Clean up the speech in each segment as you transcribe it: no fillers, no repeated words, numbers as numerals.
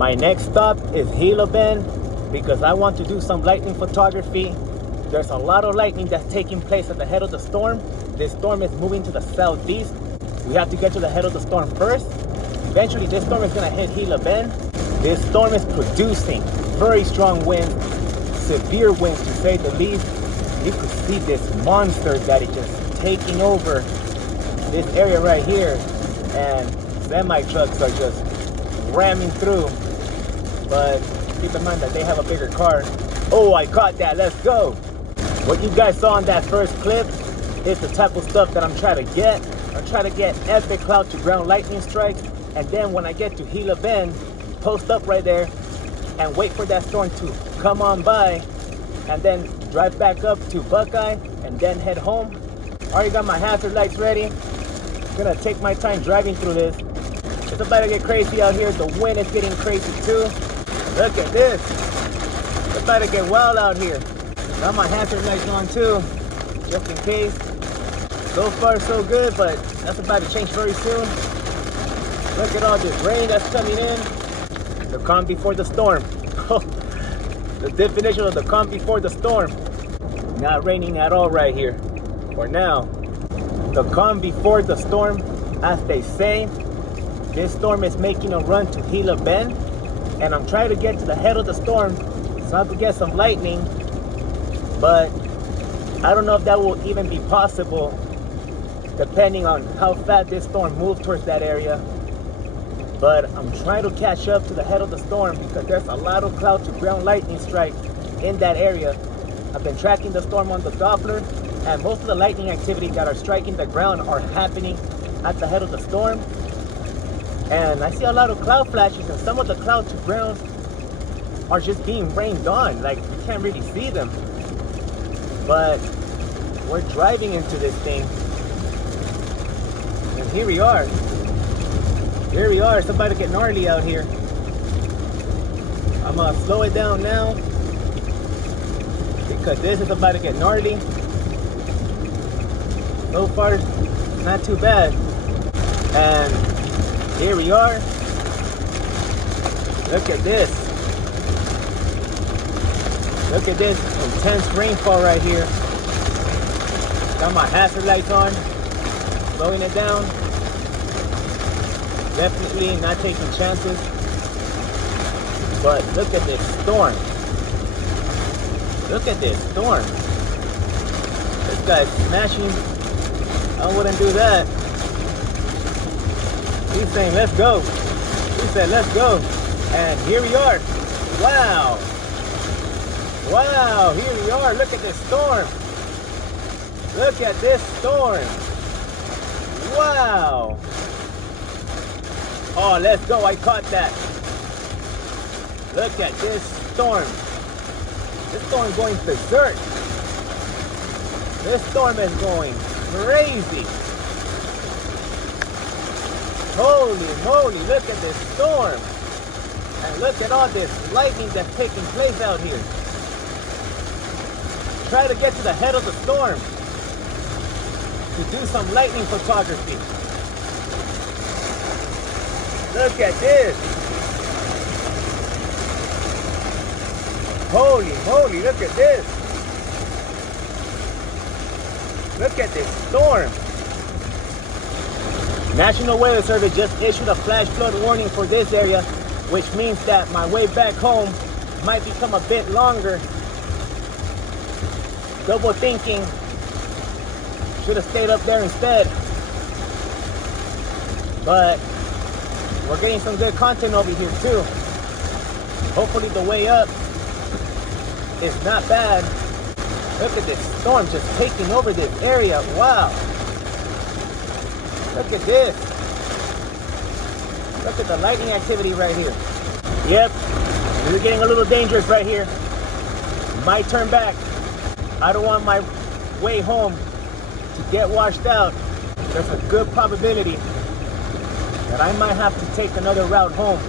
My next stop is Gila Bend because I want to do some lightning photography. There's a lot of lightning that's taking place at the head of the storm. This storm is moving to the southeast. We have to get to the head of the storm first. Eventually this storm is gonna hit Gila Bend. This storm is producing very strong winds, severe winds to say the least. You can see this monster that is just taking over this area right here, and semi trucks are just ramming through. But keep in mind that they have a bigger car. Oh, I caught that, let's go. What you guys saw in that first clip is the type of stuff that I'm trying to get. I'm trying to get epic cloud to ground lightning strikes, and then when I get to Gila Bend, post up right there and wait for that storm to come on by, and then drive back up to Buckeye and then head home. Already got my hazard lights ready. I'm gonna take my time driving through this. It's about to get crazy out here. The wind is getting crazy too. Look at this. It's about to get wild out here. Got my hazard lights on too, just in case. So far so good, but that's about to change very soon. Look at all this rain that's coming in. The calm before the storm. The definition of the calm before the storm. Not raining at all right here for now. The calm before the storm, as they say. This storm is making a run to Gila Bend, and I'm trying to get to the head of the storm so I could get some lightning, but I don't know if that will even be possible depending on how fast this storm moves towards that area. But I'm trying to catch up to the head of the storm because there's a lot of cloud to ground lightning strikes in that area. I've been tracking the storm on the Doppler, and most of the lightning activity that are striking the ground are happening at the head of the storm. And I see a lot of cloud flashes, and some of the cloud to ground are just being rained on. Like, you can't really see them. But we're driving into this thing. And here we are. Here we are. It's about to get gnarly out here. I'm gonna slow it down now because this is about to get gnarly. So far, not too bad. And here we are. Look at this. Look at this intense rainfall right here. Got my hazard lights on, slowing it down. Definitely not taking chances. But look at this storm. Look at this storm. This guy's smashing. I wouldn't do that. He's saying, let's go. He said, let's go. And here we are. Wow. Wow, here we are. Look at this storm. Look at this storm. Wow. Oh, let's go. I caught that. Look at this storm. This storm going berserk. This storm is going crazy. Holy moly, look at this storm. And look at all this lightning that's taking place out here. Try to get to the head of the storm to do some lightning photography. Look at this. Holy moly, look at this. Look at this storm. National Weather Service just issued a flash flood warning for this area, which means that my way back home might become a bit longer. Double thinking. Should have stayed up there instead. But we're getting some good content over here too. Hopefully the way up is not bad. Look at this storm just taking over this area. Wow. Look at this. Look at the lightning activity right here. Yep, we're getting a little dangerous right here. Might turn back. I don't want my way home to get washed out. There's a good probability that I might have to take another route home.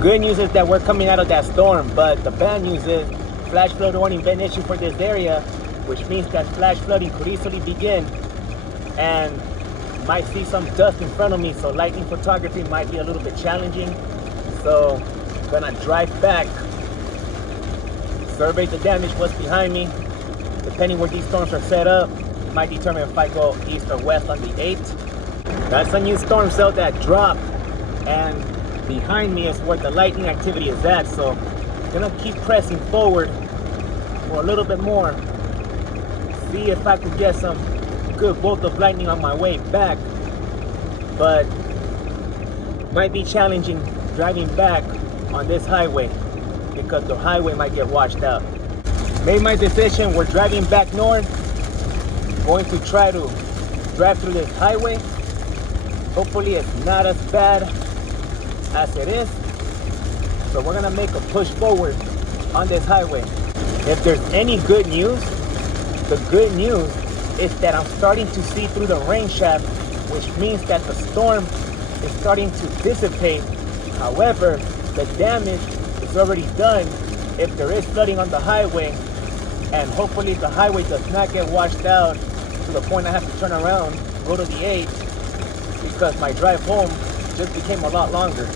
Good news is that we're coming out of that storm, but the bad news is flash flood warning been issued for this area, which means that flash flooding could easily begin, and might see some dust in front of me, so lightning photography might be a little bit challenging. So Gonna drive back, survey the damage, what's behind me. Depending where these storms are set up, it might determine if I go east or west on the 8th. That's a new storm cell that dropped, and behind me is where the lightning activity is at. So I'm gonna keep pressing forward for a little bit more. See if I can get some good bolt of lightning on my way back. But might be challenging driving back on this highway because the highway might get washed out. Made my decision, we're driving back north. Going to try to drive through this highway. Hopefully it's not as bad as it is. So we're gonna make a push forward on this highway. If there's any good news, the good news is that I'm starting to see through the rain shaft, which means that the storm is starting to dissipate. However, the damage is already done if there is flooding on the highway, and hopefully the highway does not get washed out to the point I have to turn around, go to the 8, because my drive home just became a lot longer.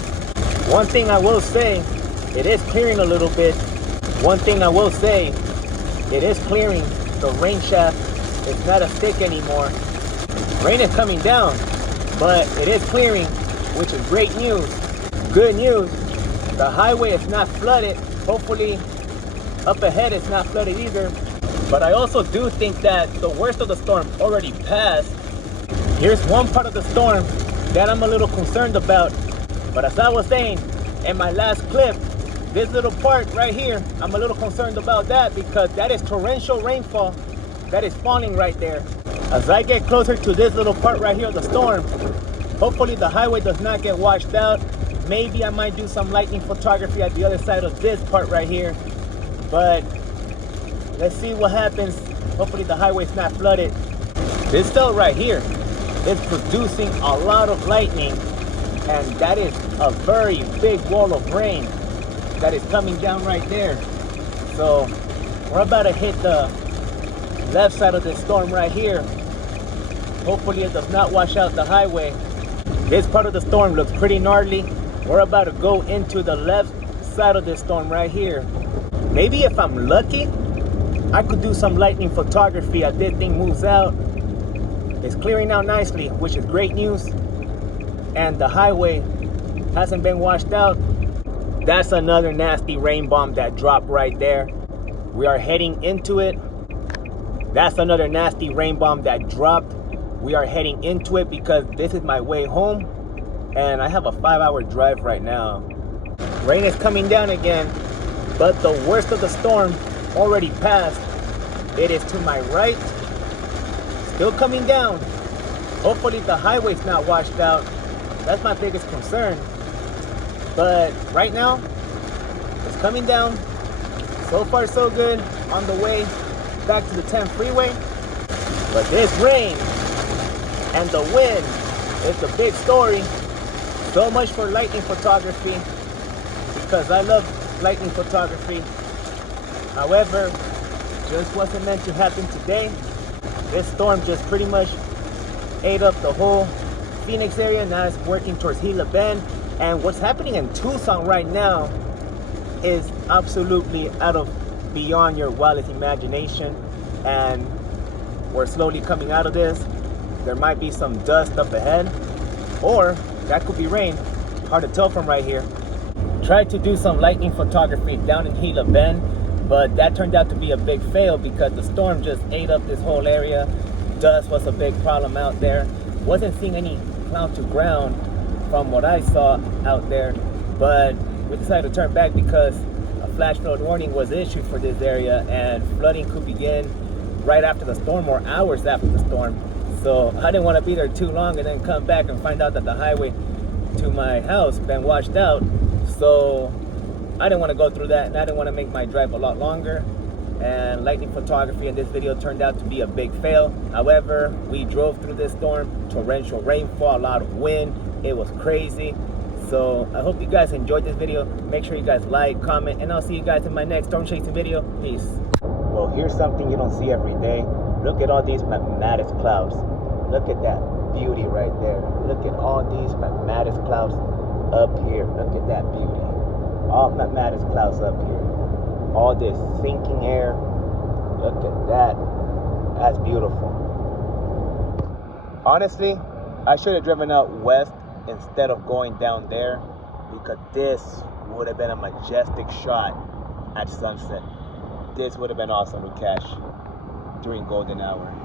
One thing I will say, it is clearing a little bit. One thing I will say, it is clearing. The rain shaft is not as thick anymore. Rain is coming down, but it is clearing, which is great news. Good news, the highway is not flooded. Hopefully up ahead it's not flooded either. But I also do think that the worst of the storm already passed. Here's one part of the storm that I'm a little concerned about. But as I was saying in my last clip, this little part right here, I'm a little concerned about that because that is torrential rainfall that is falling right there. As I get closer to this little part right here of the storm, hopefully the highway does not get washed out. Maybe I might do some lightning photography at the other side of this part right here. But let's see what happens. Hopefully the highway's not flooded. This cell right here is producing a lot of lightning, and that is a very big wall of rain that is coming down right there. So we're about to hit the left side of this storm right here. Hopefully it does not wash out the highway. This part of the storm looks pretty gnarly. We're about to go into the left side of this storm right here. Maybe if I'm lucky, I could do some lightning photography as this thing moves out. It's clearing out nicely, which is great news. And the highway hasn't been washed out. That's another nasty rain bomb that dropped right there. We are heading into it. That's another nasty rain bomb that dropped. We are heading into it because this is my way home. And I have a 5-hour drive right now. Rain is coming down again, but the worst of the storm already passed. It is to my right, still coming down. Hopefully the highway's not washed out. That's my biggest concern. But right now, it's coming down. So far so good on the way back to the 10 freeway. But this rain and the wind is the big story. So much for lightning photography, because I love lightning photography. However, just wasn't meant to happen today. This storm just pretty much ate up the whole Phoenix area. Now it's working towards Gila Bend. And what's happening in Tucson right now is absolutely out of beyond your wildest imagination. And we're slowly coming out of this. There might be some dust up ahead, or that could be rain. Hard to tell from right here. Tried to do some lightning photography down in Gila Bend, but that turned out to be a big fail because the storm just ate up this whole area. Dust was a big problem out there. Wasn't seeing any cloud to ground from what I saw out there, but we decided to turn back because a flash flood warning was issued for this area, and flooding could begin right after the storm or hours after the storm. So I didn't want to be there too long and then come back and find out that the highway to my house been washed out. So I didn't want to go through that, and I didn't want to make my drive a lot longer. And lightning photography in this video turned out to be a big fail. However, we drove through this storm, torrential rainfall, a lot of wind. It was crazy. So I hope you guys enjoyed this video. Make sure you guys like, comment, and I'll see you guys in my next storm chasing video. Peace. Well, here's something you don't see every day. Look at all these mammatus clouds. Look at that beauty right there. Look at all these mammatus clouds up here. Look at that beauty. all mammatus clouds up here. All this sinking air. Look at that. That's beautiful. Honestly, I should have driven out west instead of going down there, because this would have been a majestic shot at sunset. This would have been awesome to catch during golden hour.